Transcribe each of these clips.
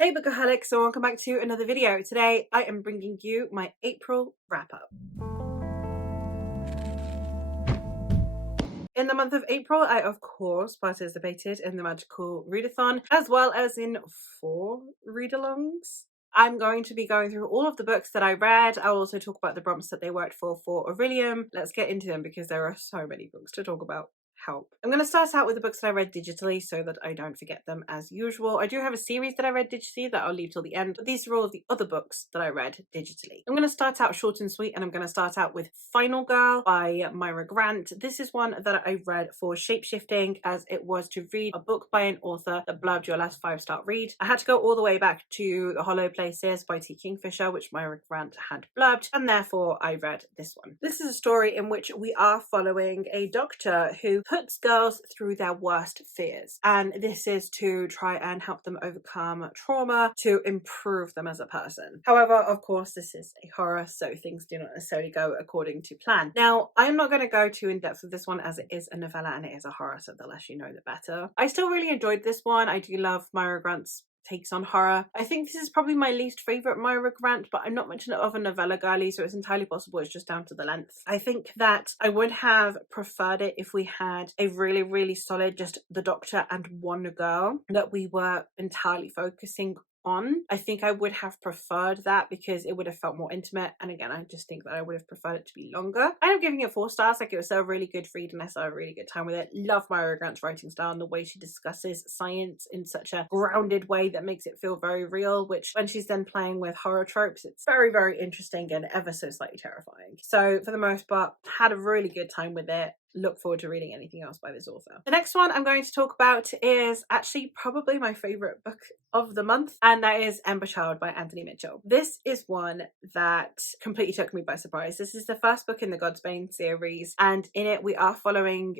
Hey bookaholics, so welcome back to another video. Today I am bringing you my April wrap-up. In the month of April, I of course participated in the magical readathon as well as in 4 readalongs. I'm going to be going through all of the books that I read. I'll also talk about the prompts that they worked for Aurelium. Let's get into them because there are so many books to talk about. Help. I'm going to start out with the books that I read digitally so that I don't forget them as usual. I do have a series that I read digitally that I'll leave till the end, but these are all of the other books that I read digitally. I'm going to start out short and sweet, and I'm going to start out with Final Girl by Myra Grant. This is one that I read for shapeshifting, as it was to read a book by an author that blurbed your last 5-star read. I had to go all the way back to The Hollow Places by T. Kingfisher, which Myra Grant had blurbed, and therefore I read this one. This is a story in which we are following a doctor who puts girls through their worst fears, and this is to try and help them overcome trauma to improve them as a person. However, of course, this is a horror, so things do not necessarily go according to plan. Now, I'm not going to go too in depth with this one as it is a novella and it is a horror, so the less you know the better. I still really enjoyed this one. I do love Myra Grant's takes on horror. I think this is probably my least favourite Myra Grant, but I'm not much of a novella girly, so it's entirely possible it's just down to the length. I think that I would have preferred it if we had a really solid just the doctor and one girl that we were entirely focusing on. I think I would have preferred that because it would have felt more intimate, and again I just think that I would have preferred it to be longer. I am giving it 4 stars. Like, it was a really good read and I saw a really good time with it. Love Myra Grant's writing style and the way she discusses science in such a grounded way that makes it feel very real, which when she's then playing with horror tropes, it's very interesting and ever so slightly terrifying. So for the most part, had a really good time with it. Look forward to reading anything else by this author. The next one I'm going to talk about is actually probably my favourite book of the month, and that is Ember Child by Anthony Mitchell. This is one that completely took me by surprise. This is the first book in the Godsbane series, and in it we are following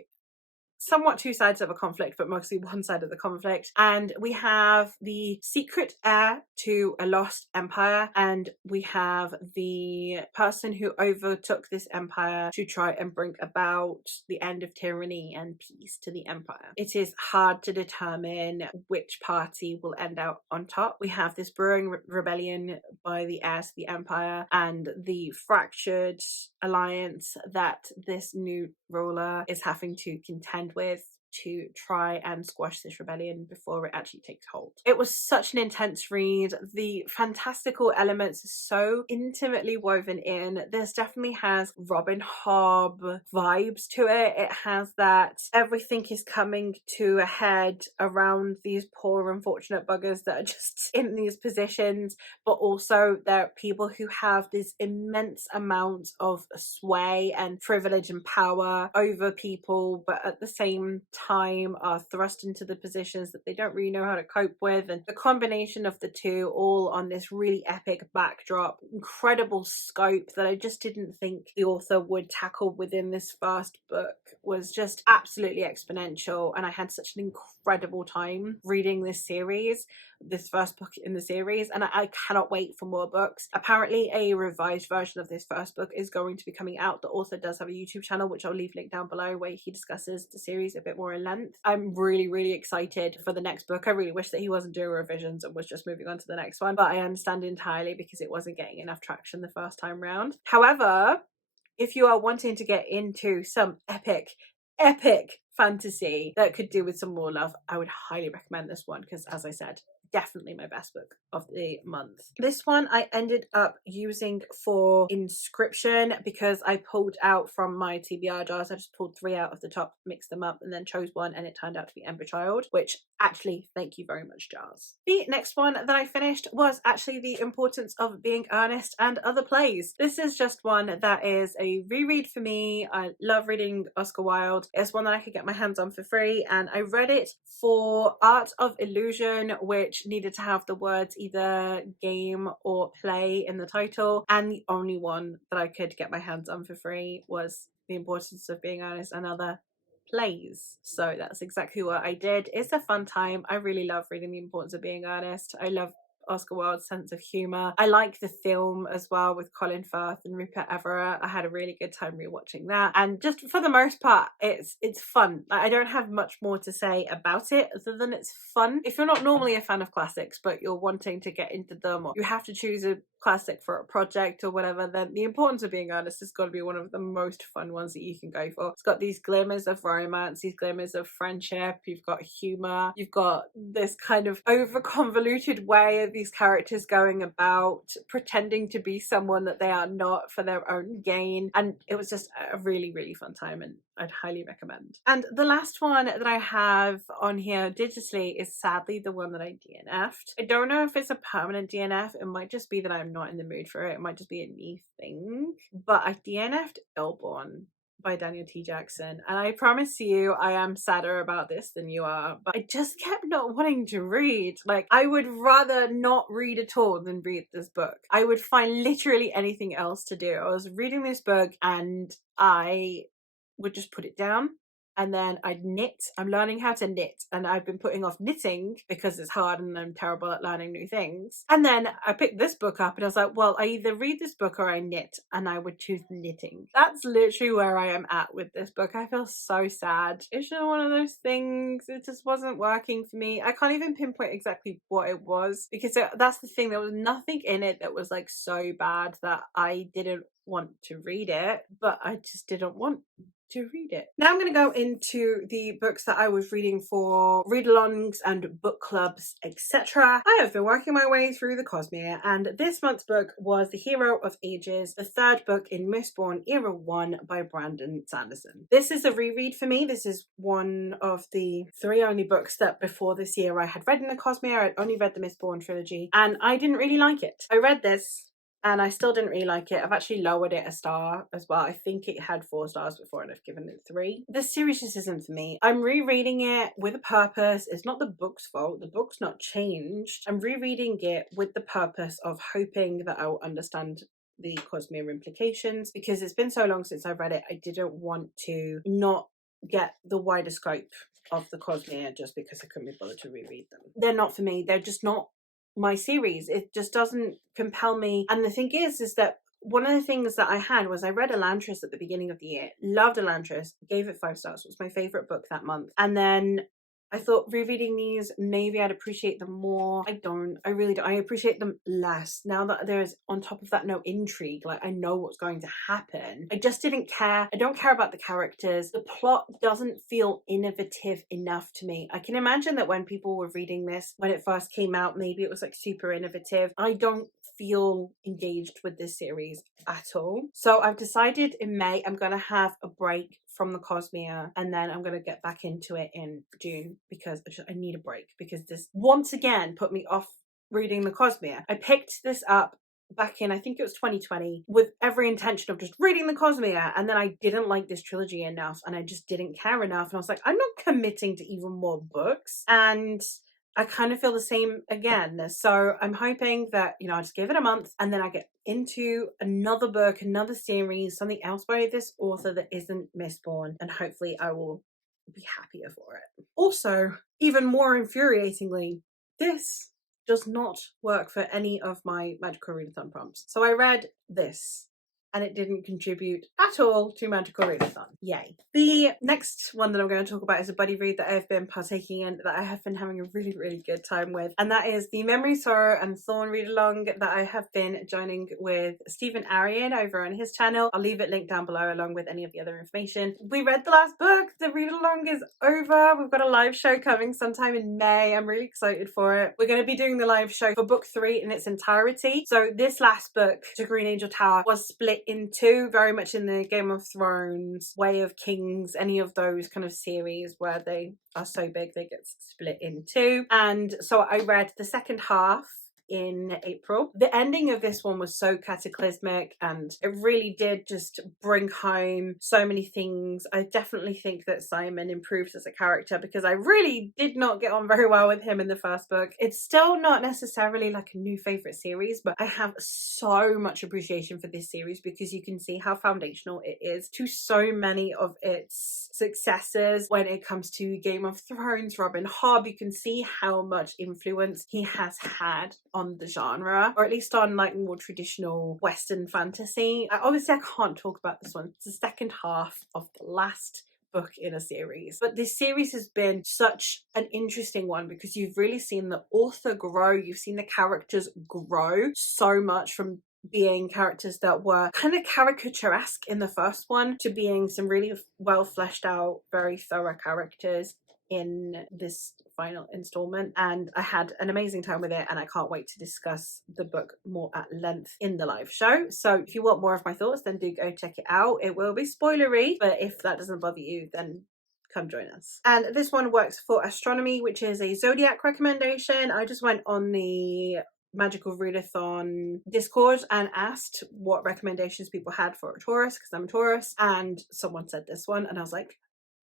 somewhat 2 sides of a conflict, but mostly one side of the conflict. And we have the secret heir to a lost empire, and we have the person who overtook this empire to try and bring about the end of tyranny and peace to the empire. It is hard to determine which party will end out on top. We have this brewing rebellion by the heirs to the empire and the fractured alliance that this new ruler is having to contend with to try and squash this rebellion before it actually takes hold. It was such an intense read. The fantastical elements are so intimately woven in. This definitely has Robin Hobb vibes to it. It has that everything is coming to a head around these poor unfortunate buggers that are just in these positions, but also there are people who have this immense amount of sway and privilege and power over people, but at the same time are thrust into the positions that they don't really know how to cope with, and the combination of the two all on this really epic backdrop, incredible scope that I just didn't think the author would tackle within this first book was just absolutely exponential, and I had such an incredible time reading this first book in the series, and I cannot wait for more books. Apparently a revised version of this first book is going to be coming out. The author does have a YouTube channel, which I'll leave linked down below, where he discusses the series a bit more in length. I'm really excited for the next book. I really wish that he wasn't doing revisions and was just moving on to the next one, but I understand entirely because it wasn't getting enough traction the first time round. However, if you are wanting to get into some epic fantasy that could do with some more love, I would highly recommend this one because, as I said, definitely my best book of the month. This one I ended up using for Inscription because I pulled out from my TBR jars. I just pulled 3 out of the top, mixed them up, and then chose one, and it turned out to be Ember Child, which actually, thank you very much, jars. The next one that I finished was actually The Importance of Being Earnest and Other Plays. This is just one that is a reread for me. I love reading Oscar Wilde. It's one that I could get my hands on for free, and I read it for Art of Illusion, which needed to have the words either game or play in the title, and the only one that I could get my hands on for free was The Importance of Being Earnest and Other Plays. So that's exactly what I did. It's a fun time. I really love reading The Importance of Being Earnest. I love Oscar Wilde's sense of humour. I like the film as well with Colin Firth and Rupert Everett. I had a really good time rewatching that, and just for the most part it's fun. I don't have much more to say about it other than it's fun. If you're not normally a fan of classics but you're wanting to get into them, or you have to choose a classic for a project or whatever, then The Importance of Being Earnest has got to be one of the most fun ones that you can go for. It's got these glimmers of romance, these glimmers of friendship, you've got humour, you've got this kind of over convoluted way of these characters going about pretending to be someone that they are not for their own gain, and it was just a really, really fun time, and I'd highly recommend. And the last one that I have on here digitally is sadly the one that I DNF'd. I don't know if it's a permanent DNF, it might just be that I'm not in the mood for it, it might just be a me thing, but I DNF'd Illborn by Daniel T. Jackson, and I promise you I am sadder about this than you are, but I just kept not wanting to read. Like, I would rather not read at all than read this book. I would find literally anything else to do. I was reading this book and I would just put it down, and then I'd knit. I'm learning how to knit, and I've been putting off knitting because it's hard and I'm terrible at learning new things. And then I picked this book up and I was like, well, I either read this book or I knit, and I would choose knitting. That's literally where I am at with this book. I feel so sad. It's just one of those things, it just wasn't working for me. I can't even pinpoint exactly what it was, because that's the thing, there was nothing in it that was like so bad that I didn't want to read it, but I just didn't want to read it. Now I'm going to go into the books that I was reading for Readalongs and book clubs, etc. I have been working my way through the Cosmere, and this month's book was The Hero of Ages, the third book in Mistborn Era 1 by Brandon Sanderson. This is a reread for me. This is one of the 3 only books that before this year I had read in the Cosmere. I'd only read the Mistborn trilogy and I didn't really like it. I read this and I still didn't really like it. I've actually lowered it a star as well. I think it had 4 stars before and I've given it 3. This series just isn't for me. I'm rereading it with a purpose. It's not the book's fault. The book's not changed. I'm rereading it with the purpose of hoping that I will understand the Cosmere implications, because it's been so long since I read it. I didn't want to not get the wider scope of the Cosmere just because I couldn't be bothered to reread them. They're not for me. They're just not my series. It just doesn't compel me. And the thing is that one of the things that I had was I read Elantris at the beginning of the year, loved Elantris, gave it 5 stars, it was my favorite book that month. And then I thought rereading these, maybe I'd appreciate them more. I don't. I really don't. I appreciate them less. Now that there's, on top of that, no intrigue, like I know what's going to happen. I just didn't care. I don't care about the characters. The plot doesn't feel innovative enough to me. I can imagine that when people were reading this, when it first came out, maybe it was like super innovative. I don't feel engaged with this series at all. So I've decided in May I'm going to have a break from the Cosmere, and then I'm going to get back into it in June, because I need a break, because this once again put me off reading the Cosmere. I picked this up back in, I think it was 2020, with every intention of just reading the Cosmere, and then I didn't like this trilogy enough and I just didn't care enough, and I was like, I'm not committing to even more books, and I kind of feel the same again. So I'm hoping that, I just give it a month and then I get into another book, another series, something else by this author that isn't Mistborn, and hopefully I will be happier for it. Also, even more infuriatingly, this does not work for any of my Magical Readathon prompts. So I read this and it didn't contribute at all to Magical Readathon. Yay. The next one that I'm going to talk about is a buddy read that I've been partaking in, that I have been having a really, really good time with, and that is the Memory, Sorrow and Thorn read-along that I have been joining with Stephen Arian over on his channel. I'll leave it linked down below along with any of the other information. We read the last book. The read-along is over. We've got a live show coming sometime in May. I'm really excited for it. We're going to be doing the live show for book 3 in its entirety. So this last book, To Green Angel Tower, was split in 2, very much in the Game of Thrones, Way of Kings, any of those kind of series where they are so big they get split in 2. And so I read the second half in April. The ending of this one was so cataclysmic, and it really did just bring home so many things. I definitely think that Simon improved as a character, because I really did not get on very well with him in the first book. It's still not necessarily like a new favorite series, but I have so much appreciation for this series because you can see how foundational it is to so many of its successors when it comes to Game of Thrones, Robin Hobb. You can see how much influence he has had on the genre, or at least on like more traditional Western fantasy. Obviously I can't talk about this one. It's the second half of the last book in a series, but this series has been such an interesting one because you've really seen the author grow. You've seen the characters grow so much from being characters that were kind of caricaturesque in the first one to being some really well fleshed out, very thorough characters in this final installment, and I had an amazing time with it, and I can't wait to discuss the book more at length in the live show. So if you want more of my thoughts, then do go check it out. It will be spoilery, but if that doesn't bother you, then come join us. And this one works for astronomy, which is a zodiac recommendation. I just went on the Magical Readathon Discord and asked what recommendations people had for a Taurus, because I'm a Taurus, and someone said this one, and I was like,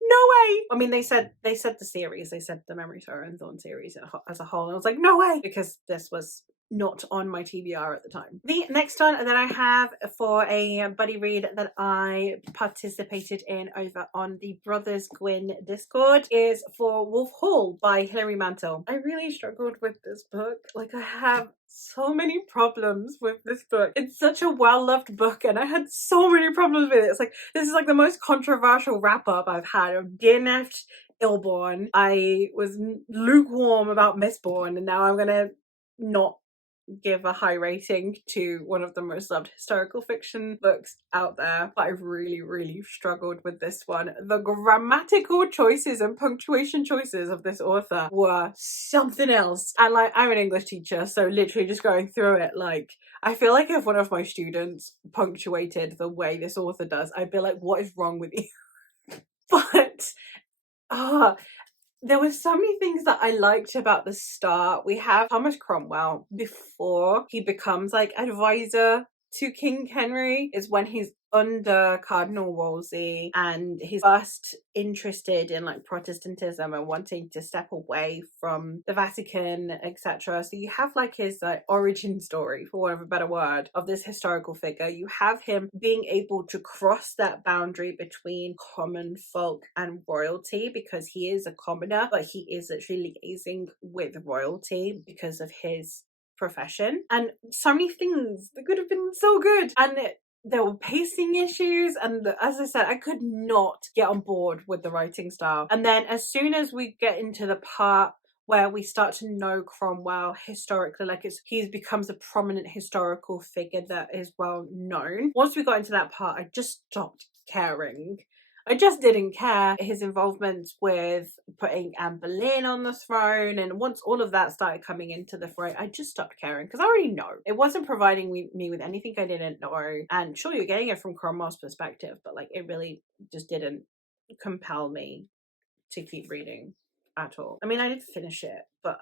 no way. I mean, they said the series, they said the Temeraire and Thorn series as a whole, and I was like, no way, because this was not on my TBR at the time. The next one that I have for a buddy read that I participated in over on the Brothers Gwyn Discord is for Wolf Hall by Hilary Mantel. I really struggled with this book. Like, I have so many problems with this book. It's such a well-loved book and I had so many problems with it. It's like, this is like the most controversial wrap-up I've had. I've DNF'd Illborn. I was lukewarm about Mistborn, and now I'm gonna not give a high rating to one of the most loved historical fiction books out there, but I really struggled with this one. The grammatical choices and punctuation choices of this author were something else, and like, I'm an English teacher, so literally just going through it, like, I feel like if one of my students punctuated the way this author does, I'd be like, what is wrong with you? But there were so many things that I liked about the start. We have Thomas Cromwell before he becomes like advisor to King Henry, is when he's under Cardinal Wolsey and he's first interested in like Protestantism and wanting to step away from the Vatican, etc. So you have like his origin story, for want of a better word, of this historical figure. You have him being able to cross that boundary between common folk and royalty, because he is a commoner, but he is literally liaising with royalty because of his profession. And so many things that could have been so good, and there were pacing issues, and as I said, I could not get on board with the writing style. And then as soon as we get into the part where we start to know Cromwell historically, like he becomes a prominent historical figure that is well known. Once we got into that part, I just stopped caring. I just didn't care. His involvement with putting Anne Boleyn on the throne, and once all of that started coming into the fray, I just stopped caring, because I already know. It wasn't providing me with anything I didn't know, and sure, you're getting it from Cromwell's perspective, but like, it really just didn't compel me to keep reading at all. I mean, I did finish it, but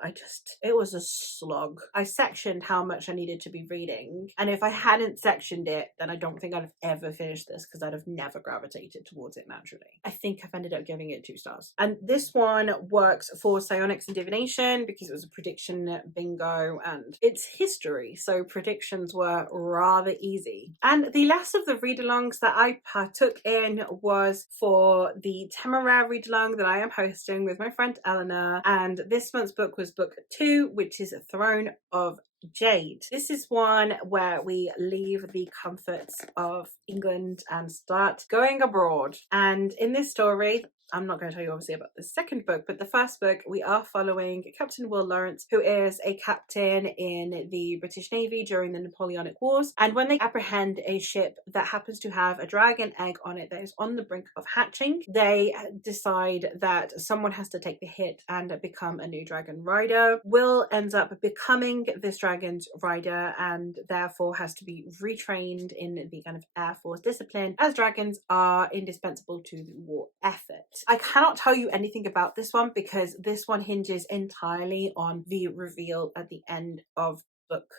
it was a slog. I sectioned how much I needed to be reading, and if I hadn't sectioned it, then I don't think I'd have ever finished this, because I'd have never gravitated towards it naturally. I think I've ended up giving it 2 stars. And this one works for psionics and divination because it was a prediction bingo, and it's history, so predictions were rather easy. And the last of the read-alongs that I partook in was for the Temeraire Readalong that I am hosting with my friend Eleanor, and this month's book was book 2, which is Throne of Jade. This is one where we leave the comforts of England and start going abroad. And in this story, I'm not going to tell you obviously about the second book, but the first book, we are following Captain Will Lawrence, who is a captain in the British Navy during the Napoleonic Wars. And when they apprehend a ship that happens to have a dragon egg on it that is on the brink of hatching, they decide that someone has to take the hit and become a new dragon rider. Will ends up becoming this dragon's rider, and therefore has to be retrained in the kind of Air Force discipline, as dragons are indispensable to the war effort. I cannot tell you anything about this one because this one hinges entirely on the reveal at the end of book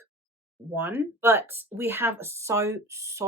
1, but we have so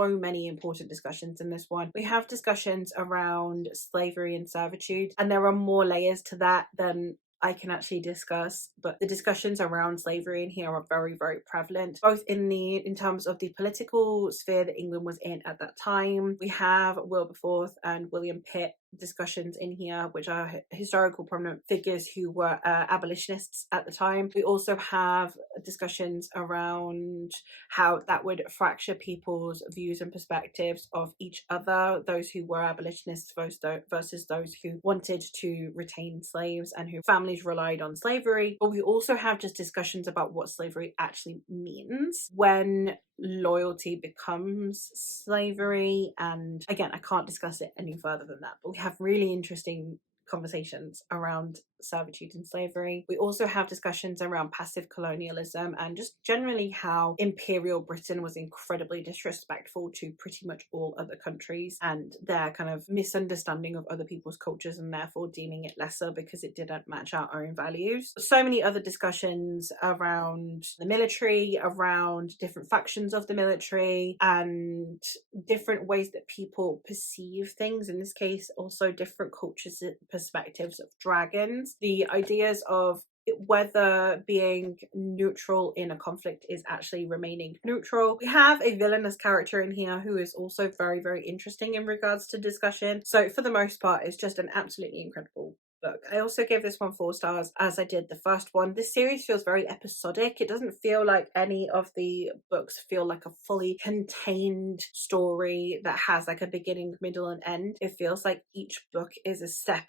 many important discussions in this one. We have discussions around slavery and servitude, and there are more layers to that than I can actually discuss, but the discussions around slavery in here are very prevalent, both in terms of the political sphere that England was in at that time. We have Wilberforce and William Pitt discussions in here which are historical prominent figures who were abolitionists at the time. We also have discussions around how that would fracture people's views and perspectives of each other, those who were abolitionists versus those who wanted to retain slaves and whose families relied on slavery. But we also have just discussions about what slavery actually means when loyalty becomes slavery. And again, I can't discuss it any further than that, but we have really interesting conversations around servitude and slavery. We also have discussions around passive colonialism and just generally how Imperial Britain was incredibly disrespectful to pretty much all other countries and their kind of misunderstanding of other people's cultures and therefore deeming it lesser because it didn't match our own values. So many other discussions around the military, around different factions of the military and different ways that people perceive things. In this case, also different cultures' perspectives of dragons. The ideas of whether being neutral in a conflict is actually remaining neutral. We have a villainous character in here who is also very, very interesting in regards to discussion. So for the most part, it's just an absolutely incredible book. I also gave this one 4 stars as I did the first one. This series feels very episodic. It doesn't feel like any of the books feel like a fully contained story that has like a beginning, middle and end. It feels like each book is a step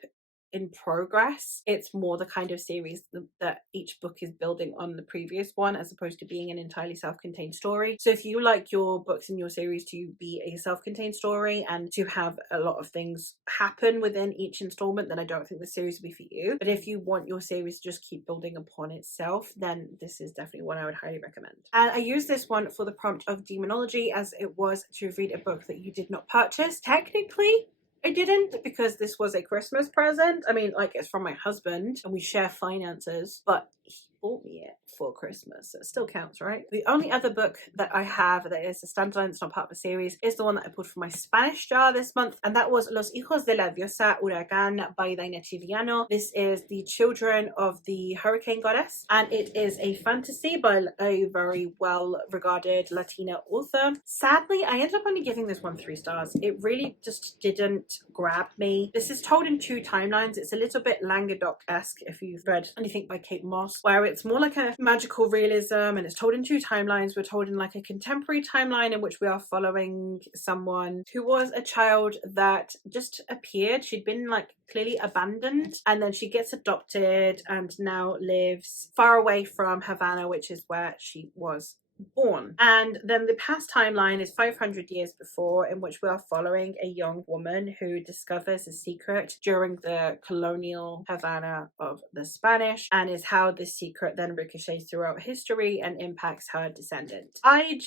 in progress. It's more the kind of series that each book is building on the previous one as opposed to being an entirely self-contained story. So if you like your books in your series to be a self-contained story and to have a lot of things happen within each installment, then I don't think the series will be for you. But if you want your series to just keep building upon itself, then this is definitely one I would highly recommend. And I used this one for the prompt of demonology as it was to read a book that you did not purchase. Technically I didn't, because this was a Christmas present. I mean, like, it's from my husband and we share finances, but he bought me it for Christmas, so it still counts, right? The only other book that I have that is a standalone, that's not part of a series, is the one that I pulled from my Spanish jar this month, and that was Los Hijos de la Diosa Huracán by Daina Chiviano. This is the Children of the Hurricane Goddess, and it is a fantasy by a very well-regarded Latina author. Sadly, I ended up only giving this one 3 stars. It really just didn't grab me. This is told in 2 timelines. It's a little bit Languedoc-esque if you've read anything by Kate Moss, where it's more like a magical realism and it's told in 2 timelines. We're told in like a contemporary timeline in which we are following someone who was a child that just appeared. She'd been like clearly abandoned and then she gets adopted and now lives far away from Havana, which is where she was born. And then the past timeline is 500 years before, in which we are following a young woman who discovers a secret during the colonial Havana of the Spanish, and is how this secret then ricochets throughout history and impacts her descendant. I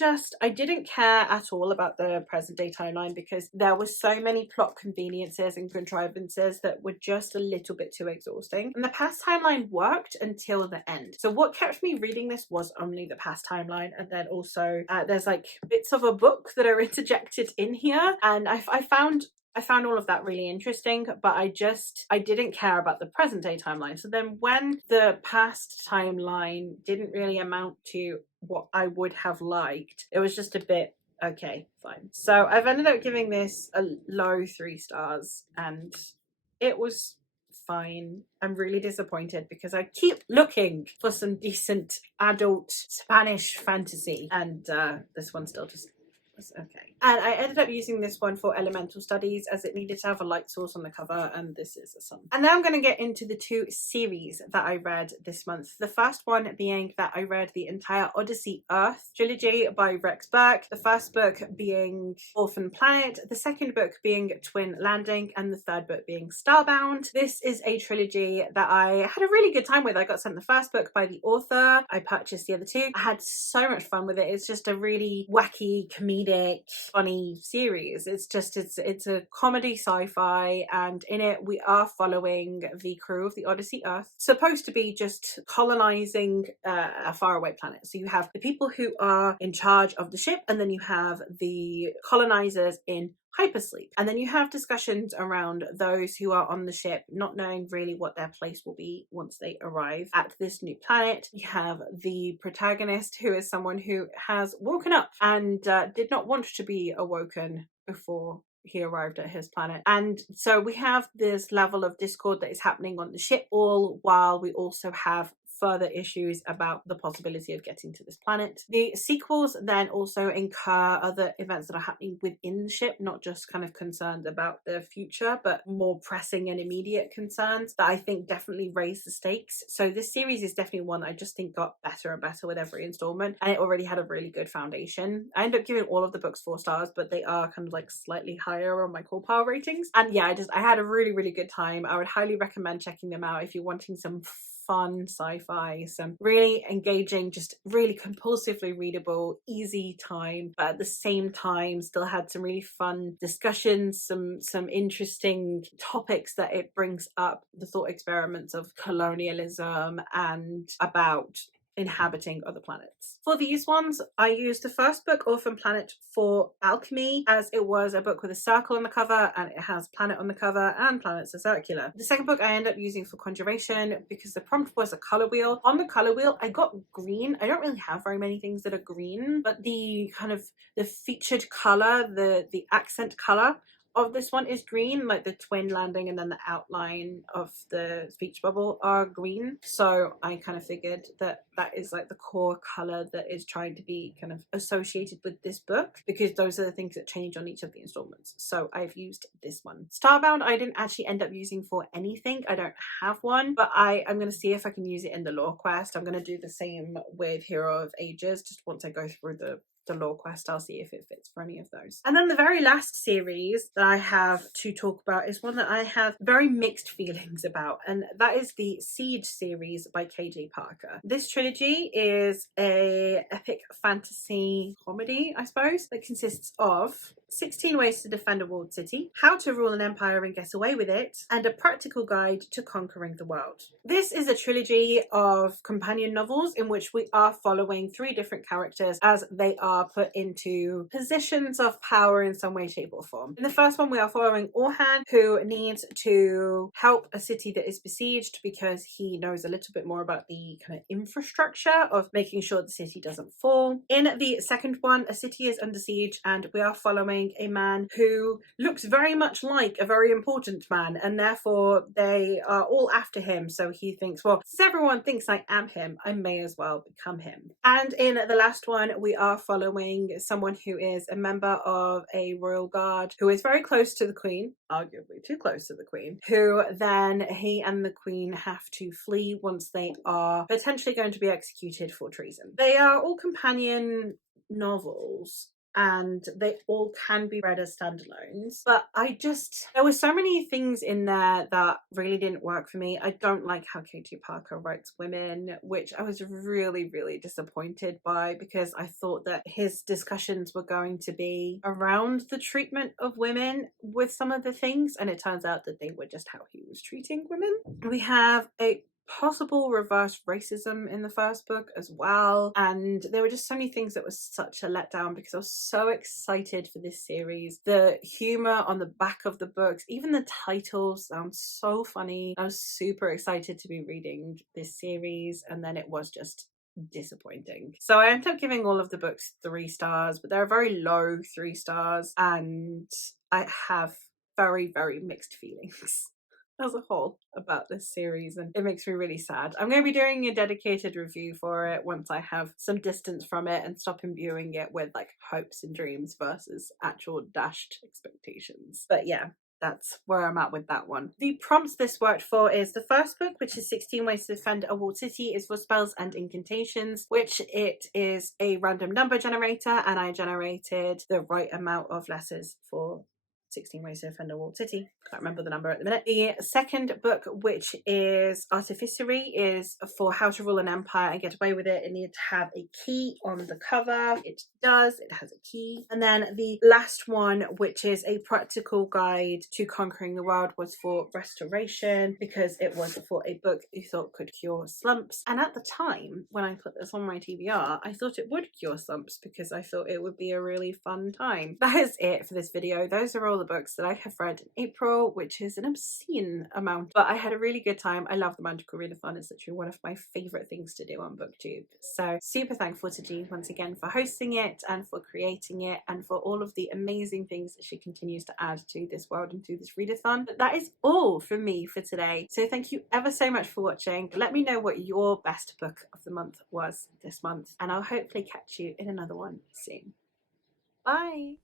didn't care at all about the present day timeline because there were so many plot conveniences and contrivances that were just a little bit too exhausting. And the past timeline worked until the end. So what kept me reading this was only the past timeline. And then also there's like bits of a book that are interjected in here, and I found all of that really interesting, but I didn't care about the present day timeline. So then when the past timeline didn't really amount to what I would have liked, it was just a bit okay, fine. So I've ended up giving this a low 3 stars and it was fine. I'm really disappointed because I keep looking for some decent adult Spanish fantasy, and this one still just was okay. And I ended up using this one for elemental studies as it needed to have a light source on the cover, and this is a sun. And now I'm going to get into the 2 series that I read this month. The first one being that I read the entire Odyssey Earth trilogy by Rex Burke. The first book being Orphan Planet, the second book being Twin Landing, and the third book being Starbound. This is a trilogy that I had a really good time with. I got sent the first book by the author. I purchased the other 2. I had so much fun with it. It's just a really wacky, comedic, funny series. It's a comedy sci-fi, and in it we are following the crew of the Odyssey Earth, supposed to be just colonizing a faraway planet. So you have the people who are in charge of the ship, and then you have the colonizers in hypersleep, and then you have discussions around those who are on the ship not knowing really what their place will be once they arrive at this new planet. You have the protagonist, who is someone who has woken up and did not want to be awoken before he arrived at his planet. And so we have this level of discord that is happening on the ship, all while we also have further issues about the possibility of getting to this planet. The sequels then also incur other events that are happening within the ship, not just kind of concerned about the future, but more pressing and immediate concerns that I think definitely raise the stakes. So this series is definitely one I just think got better and better with every installment, and it already had a really good foundation. I ended up giving all of the books 4 stars, but they are kind of like slightly higher on my core power ratings. And yeah, I had a really, really good time. I would highly recommend checking them out if you're wanting some fun sci-fi, some really engaging, just really compulsively readable, easy time, but at the same time still had some really fun discussions, some interesting topics that it brings up, the thought experiments of colonialism and about inhabiting other planets. For these ones, I used the first book, Orphan Planet, for alchemy, as it was a book with a circle on the cover and it has planet on the cover and planets are circular. The second book I ended up using for conjuration because the prompt was a color wheel. On the color wheel, I got green. I don't really have very many things that are green, but the kind of the featured color, the accent color of this one is green, like the twin landing and then the outline of the speech bubble are green. So I kind of figured that that is like the core color that is trying to be kind of associated with this book, because those are the things that change on each of the installments. So I've used this one. Starbound I didn't actually end up using for anything. I don't have one, but I'm going to see if I can use it in the lore quest. I'm going to do the same with Hero of Ages. Just once I go through the lore quest, I'll see if it fits for any of those. And then the very last series that I have to talk about is one that I have very mixed feelings about, and that is the Siege series by KJ Parker. This trilogy is a epic fantasy comedy, I suppose, that consists of 16 Ways to Defend a Walled City, How to Rule an Empire and Get Away with It, and a practical guide to conquering the world. This is a trilogy of companion novels in which we are following 3 different characters as they are put into positions of power in some way, shape or form. In the first one, we are following Orhan, who needs to help a city that is besieged because he knows a little bit more about the kind of infrastructure of making sure the city doesn't fall. In the second one, a city is under siege and we are following a man who looks very much like a very important man, and therefore they are all after him. So he thinks, well, since everyone thinks I am him, I may as well become him. And in the last one, we are following someone who is a member of a royal guard who is very close to the Queen, arguably too close to the Queen, who then he and the Queen have to flee once they are potentially going to be executed for treason. They are all companion novels and they all can be read as standalones, but there were so many things in there that really didn't work for me. I don't like how KJ Parker writes women, which I was really, really disappointed by, because I thought that his discussions were going to be around the treatment of women with some of the things, and it turns out that they were just how he was treating women. We have a possible reverse racism in the first book as well, and there were just so many things that was such a letdown because I was so excited for this series. The humor on the back of the books, even the titles sound so funny. I was super excited to be reading this series, and then it was just disappointing. So I ended up giving all of the books 3 stars, but they're very low 3 stars, and I have very mixed feelings as a whole about this series, and it makes me really sad. I'm going to be doing a dedicated review for it once I have some distance from it and stop imbuing it with like hopes and dreams versus actual dashed expectations. But yeah, that's where I'm at with that one. The prompts this worked for is the first book, which is 16 Ways to Defend a Walled City, is for spells and incantations, which it is a random number generator, and I generated the right amount of letters for 16 Ways to Defend a Walled City. Can't remember the number at the minute. The second book, which is Artificery, is for how to rule an empire and get away with it. It needs to have a key on the cover. It does. It has a key. And then the last one, which is a practical guide to conquering the world, was for Restoration, because it was for a book you thought could cure slumps. And at the time, when I put this on my TBR, I thought it would cure slumps because I thought it would be a really fun time. That is it for this video. Those are all the books that I have read in April, which is an obscene amount, but I had a really good time. I love the Magical Readathon. It's literally one of my favourite things to do on BookTube. So super thankful to Jean once again for hosting it and for creating it and for all of the amazing things that she continues to add to this world and to this readathon. But that is all from me for today. So thank you ever so much for watching. Let me know what your best book of the month was this month, and I'll hopefully catch you in another one soon. Bye!